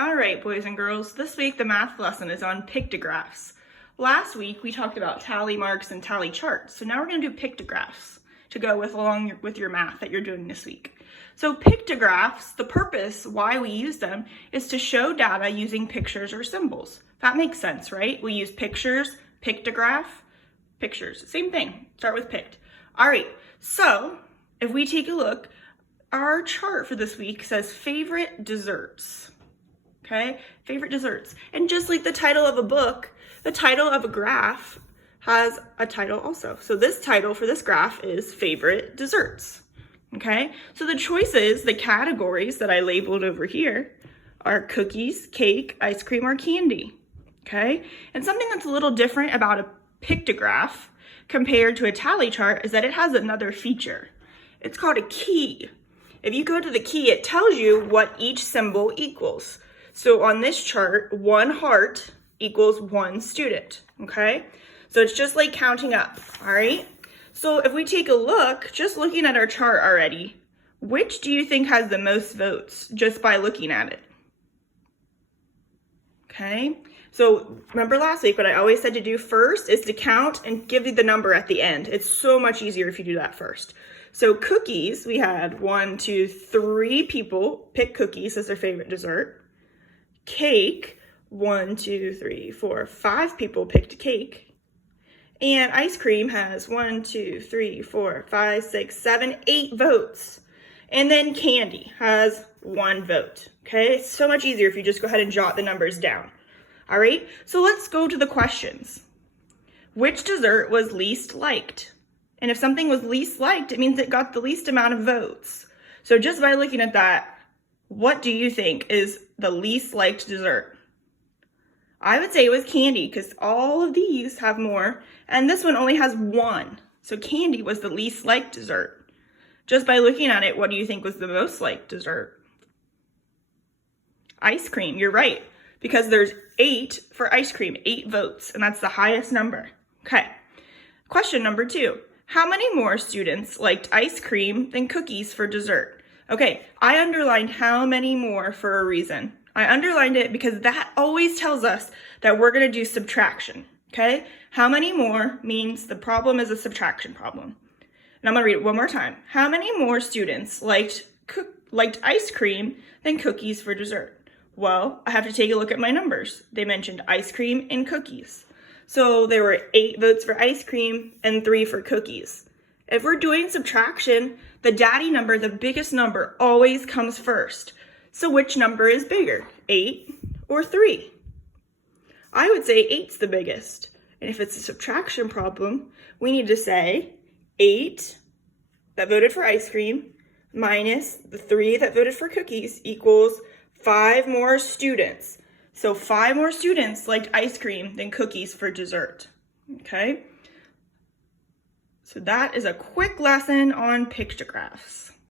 All right, boys and girls, this week the math lesson is on pictographs. Last week we talked about tally marks and tally charts, so now we're going to do pictographs to go along with your math that you're doing this week. So pictographs, the purpose why we use them is to show data using pictures or symbols. That makes sense, right? We use pictures, pictograph, pictures, same thing, start with pict. All right, so if we take a look, our chart for this week says favorite desserts. Okay, favorite desserts. And just like the title of a book, the title of a graph has a title also. So this title for this graph is favorite desserts. Okay, so the choices, the categories that I labeled over here are cookies, cake, ice cream, or candy. Okay, and something that's a little different about a pictograph compared to a tally chart is that it has another feature. It's called a key. If you go to the key, it tells you what each symbol equals. So on this chart, 1 heart equals 1 student, okay? So it's just like counting up, all right? So if we take a look, just looking at our chart already, which do you think has the most votes just by looking at it? Okay, so remember last week what I always said to do first is to count and give you the number at the end. It's so much easier if you do that first. So cookies, we had 1, 2, 3 people pick cookies as their favorite dessert. Cake, 1, 2, 3, 4, 5 people picked cake. And ice cream has 1, 2, 3, 4, 5, 6, 7, 8 votes. And then candy has 1 vote. Okay, it's so much easier if you just go ahead and jot the numbers down. All right, so let's go to the questions. Which dessert was least liked? And if something was least liked, it means it got the least amount of votes. So just by looking at that, what do you think is the least liked dessert? I would say it was candy because all of these have more, and this one only has 1. So candy was the least liked dessert. Just by looking at it, what do you think was the most liked dessert? Ice cream, you're right, because there's 8 for ice cream, 8 votes, and that's the highest number. Okay, question number 2. How many more students liked ice cream than cookies for dessert? Okay, I underlined how many more for a reason. I underlined it because that always tells us that we're gonna do subtraction, okay? How many more means the problem is a subtraction problem. And I'm gonna read it one more time. How many more students liked ice cream than cookies for dessert? Well, I have to take a look at my numbers. They mentioned ice cream and cookies. So there were 8 votes for ice cream and 3 for cookies. If we're doing subtraction, the daddy number, the biggest number, always comes first. So which number is bigger, 8 or 3? I would say 8's the biggest. And if it's a subtraction problem, we need to say 8 that voted for ice cream minus the 3 that voted for cookies equals 5 more students. So 5 more students liked ice cream than cookies for dessert, okay? So that is a quick lesson on pictographs.